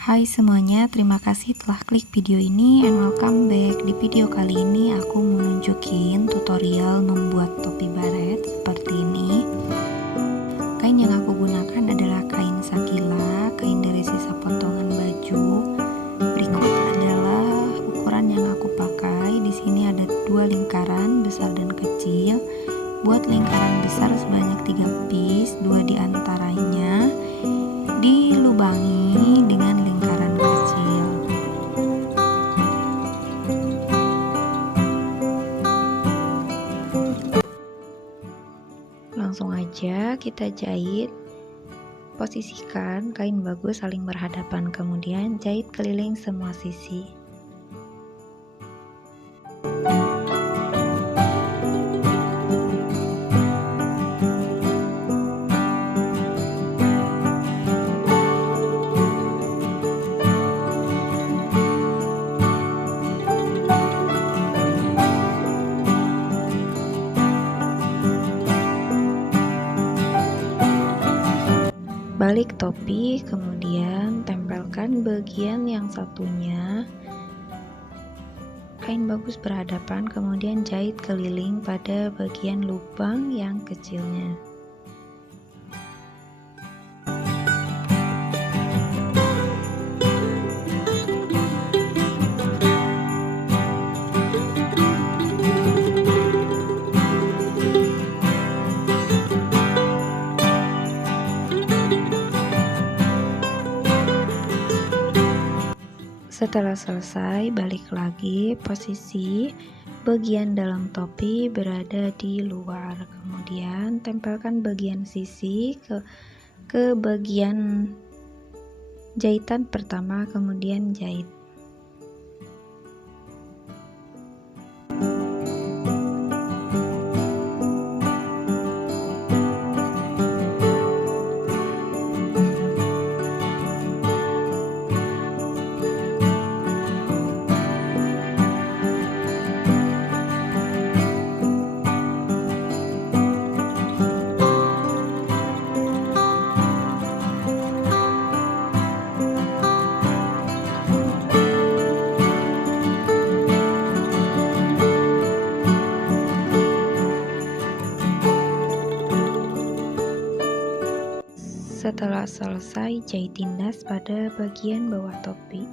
Hai semuanya, terima kasih telah klik video ini and welcome back. Di video kali ini aku mau nunjukin tutorial membuat topi baret seperti ini. Kain yang aku gunakan adalah kain sakila, kain dari sisa potongan baju. Berikut adalah ukuran yang aku pakai. Di sini ada 2 lingkaran besar dan kecil. Buat lingkaran besar sebanyak 3 piece, 2 diantaranya dilubangi dengan lingkaran kecil. Langsung aja kita jahit. Posisikan kain bagus saling berhadapan, kemudian jahit keliling semua sisi. Balik topi, kemudian tempelkan bagian yang satunya. Kain bagus berhadapan, kemudian jahit keliling pada bagian lubang yang kecilnya. Setelah selesai, balik lagi, posisi bagian dalam topi berada di luar. Kemudian tempelkan bagian sisi ke bagian jahitan pertama, kemudian jahit. Setelah selesai, jahit tindas pada bagian bawah topi.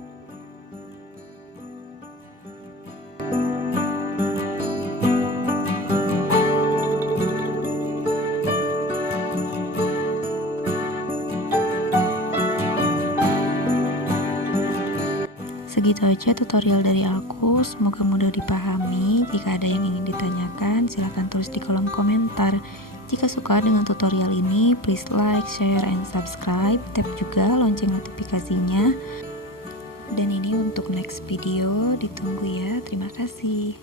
Segitu aja tutorial dari aku, semoga mudah dipahami. Jika ada yang ingin ditanyakan, silahkan tulis di kolom komentar. Jika suka dengan tutorial ini, please like, share, and subscribe. Tap juga lonceng notifikasinya. Dan ini untuk next video, ditunggu ya. Terima kasih.